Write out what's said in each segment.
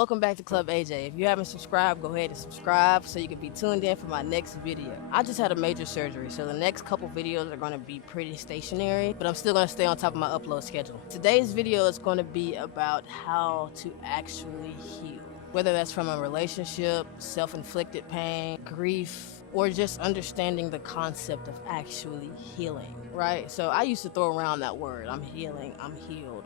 Welcome back to Club AJ. If you haven't subscribed, go ahead and subscribe so you can be tuned in for my next video. I just had a major surgery, so the next couple videos are going to be pretty stationary, but I'm still going to stay on top of my upload schedule. Today's video is going to be about how to actually heal. Whether that's from a relationship, self-inflicted pain, grief, or just understanding the concept of actually healing, right? So I used to throw around that word, I'm healing, I'm healed,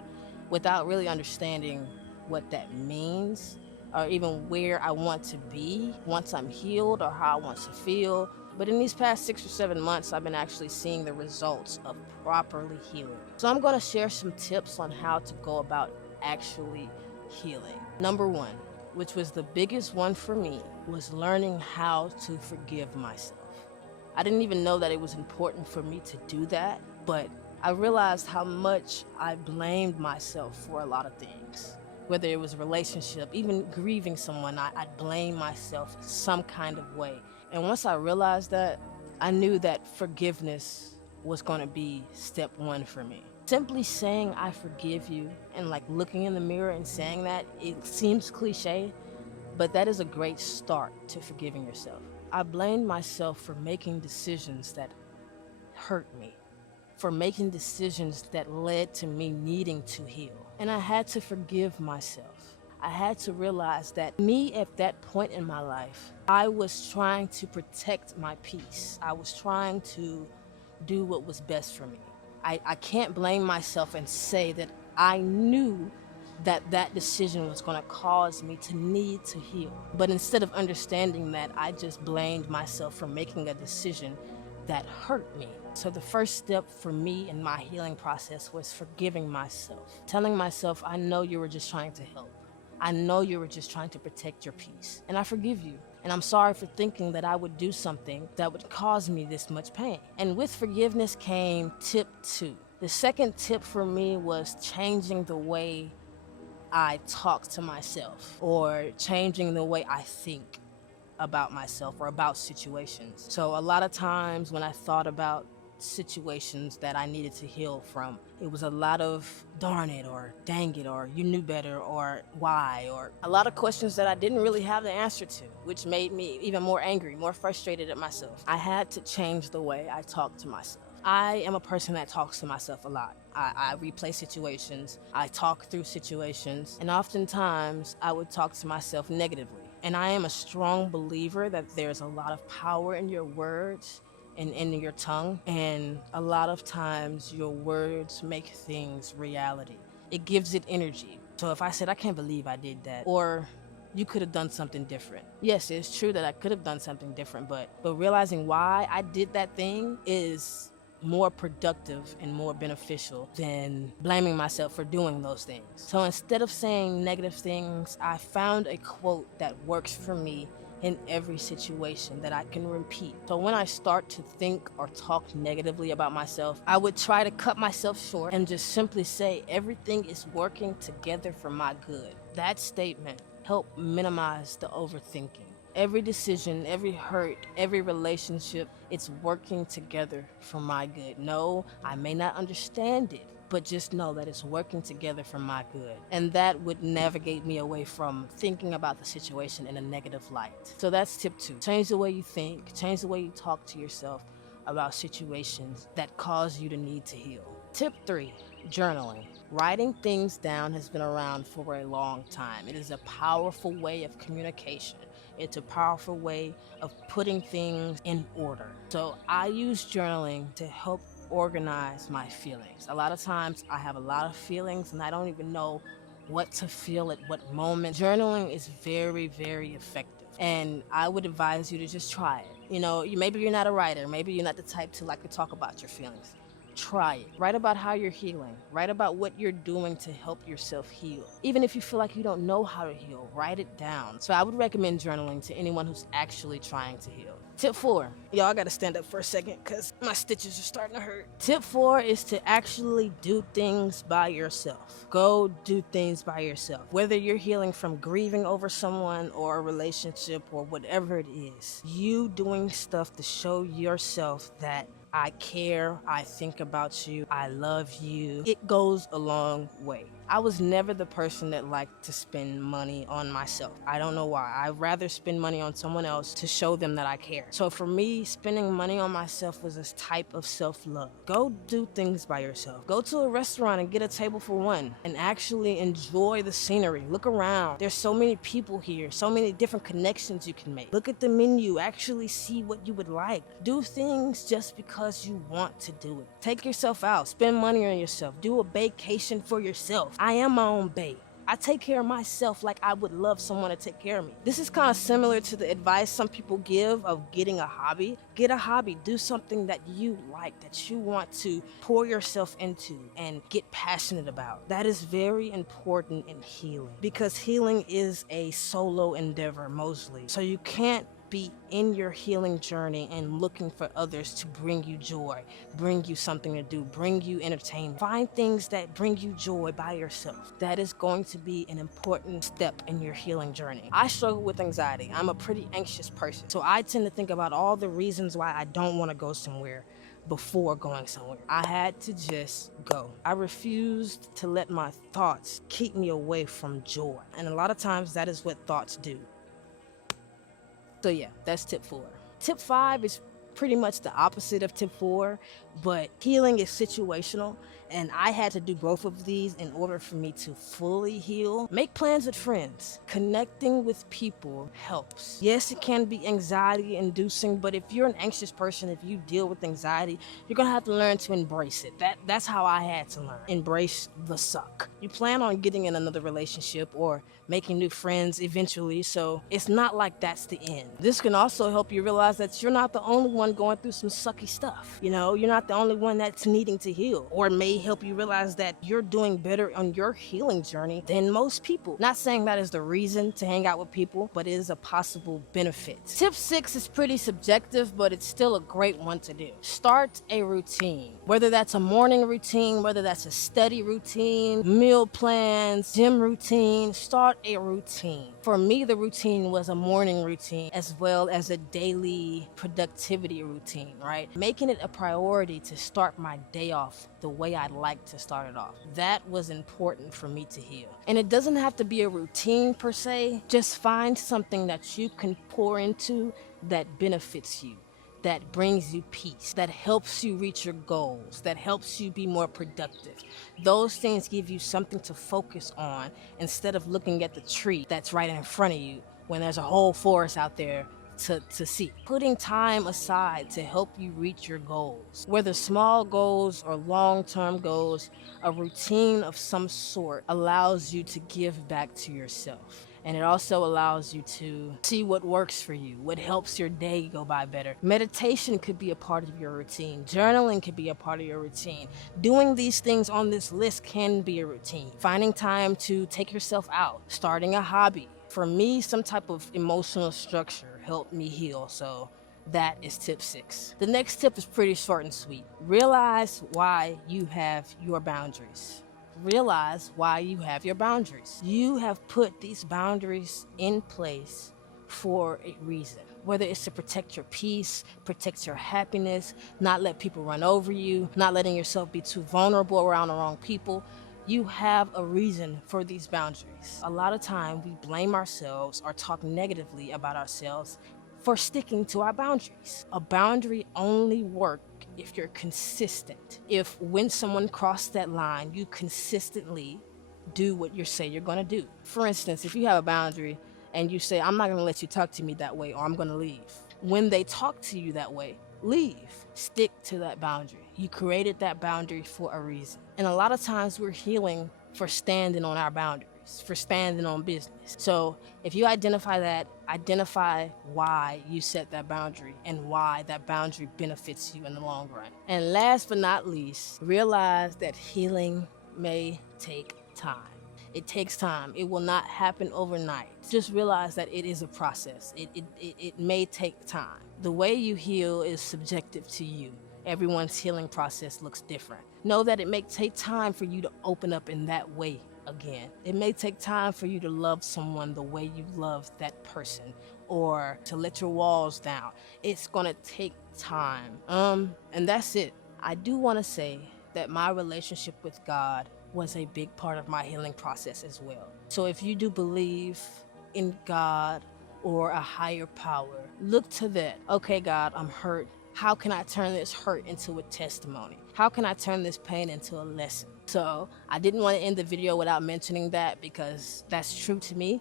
without really understanding what that means or even where I want to be once I'm healed or how I want to feel. But in these past 6 or 7 months, I've been actually seeing the results of properly healing. So I'm going to share some tips on how to go about actually healing. Number one, which was the biggest one for me, was learning how to forgive myself. I didn't even know that it was important for me to do that, but I realized how much I blamed myself for a lot of things. Whether it was a relationship, even grieving someone, I'd blame myself some kind of way. And once I realized that, I knew that forgiveness was going to be step one for me. Simply saying I forgive you and like looking in the mirror and saying that, it seems cliche, but that is a great start to forgiving yourself. I blamed myself for making decisions that hurt me, for making decisions that led to me needing to heal. And I had to forgive myself. I had to realize that me at that point in my life, I was trying to protect my peace. I was trying to do what was best for me. I can't blame myself and say that I knew that that decision was going to cause me to need to heal. But instead of understanding that, I just blamed myself for making a decision that hurt me. So the first step for me in my healing process was forgiving myself. Telling myself, I know you were just trying to help. I know you were just trying to protect your peace. And I forgive you. And I'm sorry for thinking that I would do something that would cause me this much pain. And with forgiveness came tip 2. The second tip for me was changing the way I talk to myself, or changing the way I think about myself or about situations. So a lot of times when I thought about situations that I needed to heal from, it was a lot of darn it, or dang it, or you knew better, or why, or a lot of questions that I didn't really have the answer to, which made me even more angry, more frustrated at myself. I had to change the way I talk to myself. I am a person that talks to myself a lot. I replay situations, I talk through situations, and oftentimes I would talk to myself negatively. And I am a strong believer that there's a lot of power in your words and in your tongue, and a lot of times your words make things reality. It gives it energy. So if I said, I can't believe I did that, or you could have done something different. Yes, it's true that I could have done something different, but realizing why I did that thing is more productive and more beneficial than blaming myself for doing those things. So instead of saying negative things, I found a quote that works for me in every situation that I can repeat. So when I start to think or talk negatively about myself, I would try to cut myself short and just simply say, everything is working together for my good. That statement helped minimize the overthinking. Every decision, every hurt, every relationship, it's working together for my good. No, I may not understand it, but just know that it's working together for my good. And that would navigate me away from thinking about the situation in a negative light. So that's tip 2. Change the way you think, change the way you talk to yourself about situations that cause you to need to heal. Tip 3, journaling. Writing things down has been around for a long time. It is a powerful way of communication. It's a powerful way of putting things in order. So I use journaling to help organize my feelings. A lot of times I have a lot of feelings and I don't even know what to feel at what moment. Journaling is very, very effective. And I would advise you to just try it. Maybe you're not a writer. Maybe you're not the type to like to talk about your feelings. Try it. Write about how you're healing. Write about what you're doing to help yourself heal. Even if you feel like you don't know how to heal, write it down. So I would recommend journaling to anyone who's actually trying to heal. Tip 4. Y'all gotta stand up for a second because my stitches are starting to hurt. Tip 4 is to actually do things by yourself. Go do things by yourself. Whether you're healing from grieving over someone or a relationship or whatever it is, you doing stuff to show yourself that I care, I think about you, I love you. It goes a long way. I was never the person that liked to spend money on myself. I don't know why. I'd rather spend money on someone else to show them that I care. So for me, spending money on myself was this type of self-love. Go do things by yourself. Go to a restaurant and get a table for one and actually enjoy the scenery. Look around. There's so many people here, so many different connections you can make. Look at the menu, actually see what you would like. Do things just because you want to do it. Take yourself out, spend money on yourself, do a vacation for yourself. I am my own bae. I take care of myself like I would love someone to take care of me. This is kind of similar to the advice some people give of getting a hobby. Get a hobby, do something that you like, that you want to pour yourself into and get passionate about. That is very important in healing because healing is a solo endeavor mostly. So you can't be in your healing journey and looking for others to bring you joy, bring you something to do, bring you entertainment. Find things that bring you joy by yourself. That is going to be an important step in your healing journey. I struggle with anxiety. I'm a pretty anxious person, so I tend to think about all the reasons why I don't want to go somewhere before going somewhere. I had to just go. I refused to let my thoughts keep me away from joy, and a lot of times that is what thoughts do. So yeah, that's tip 4. Tip 5 is pretty much the opposite of tip 4, but healing is situational, and I had to do both of these in order for me to fully heal. Make plans with friends. Connecting with people helps. Yes, it can be anxiety inducing, but if you're an anxious person, if you deal with anxiety, you're gonna have to learn to embrace it. That's how I had to learn. Embrace the suck. You plan on getting in another relationship or making new friends eventually, so it's not like that's the end. This can also help you realize that you're not the only one going through some sucky stuff. You know, you're not the only one that's needing to heal, or it may help you realize that you're doing better on your healing journey than most people. Not saying that is the reason to hang out with people, but it is a possible benefit. Tip 6 is pretty subjective, but it's still a great one to do. Start a routine. Whether that's a morning routine, whether that's a study routine, meal plans, gym routine, start a routine. For me, the routine was a morning routine as well as a daily productivity routine, right? Making it a priority to start my day off the way I'd like to start it off. That was important for me to heal. And it doesn't have to be a routine per se. Just find something that you can pour into that benefits you, that brings you peace, that helps you reach your goals, that helps you be more productive. Those things give you something to focus on instead of looking at the tree that's right in front of you when there's a whole forest out there to see. Putting time aside to help you reach your goals, whether small goals or long-term goals, a routine of some sort allows you to give back to yourself. And it also allows you to see what works for you, what helps your day go by better. Meditation could be a part of your routine. Journaling could be a part of your routine. Doing these things on this list can be a routine. Finding time to take yourself out, starting a hobby. For me, some type of emotional structure helped me heal, so that is tip 6. The next tip is pretty short and sweet. Realize why you have your boundaries. Realize why you have your boundaries. You have put these boundaries in place for a reason. Whether it's to protect your peace, protect your happiness, not let people run over you, not letting yourself be too vulnerable around the wrong people. You have a reason for these boundaries. A lot of time we blame ourselves or talk negatively about ourselves for sticking to our boundaries. A boundary only works if you're consistent. If when someone crosses that line, you consistently do what you say you're gonna do. For instance, if you have a boundary and you say, I'm not gonna let you talk to me that way, or I'm gonna leave. When they talk to you that way, leave. Stick to that boundary. You created that boundary for a reason. And a lot of times we're healing for standing on our boundaries, for standing on business. So if you identify that, identify why you set that boundary and why that boundary benefits you in the long run. And last but not least, realize that healing may take time. It takes time. It will not happen overnight. Just realize that it is a process. It may take time. The way you heal is subjective to you. Everyone's healing process looks different. Know that it may take time for you to open up in that way again. It may take time for you to love someone the way you love that person, or to let your walls down. It's gonna take time. And that's it. I do want to say that my relationship with God was a big part of my healing process as well. So if you do believe in God or a higher power, look to that. Okay, God, I'm hurt. How can I turn this hurt into a testimony? How can I turn this pain into a lesson? So I didn't want to end the video without mentioning that, because that's true to me,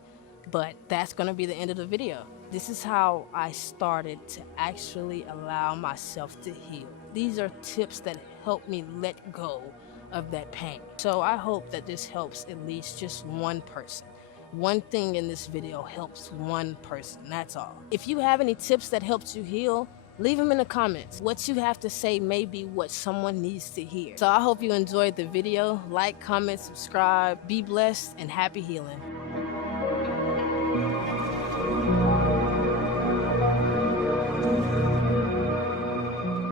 but that's going to be the end of the video. This is how I started to actually allow myself to heal. These are tips that help me let go of that pain. So I hope that this helps at least just one person. One thing in this video helps one person, that's all. If you have any tips that helped you heal, leave them in the comments. What you have to say may be what someone needs to hear. So I hope you enjoyed the video. Like, comment, subscribe, be blessed, and happy healing.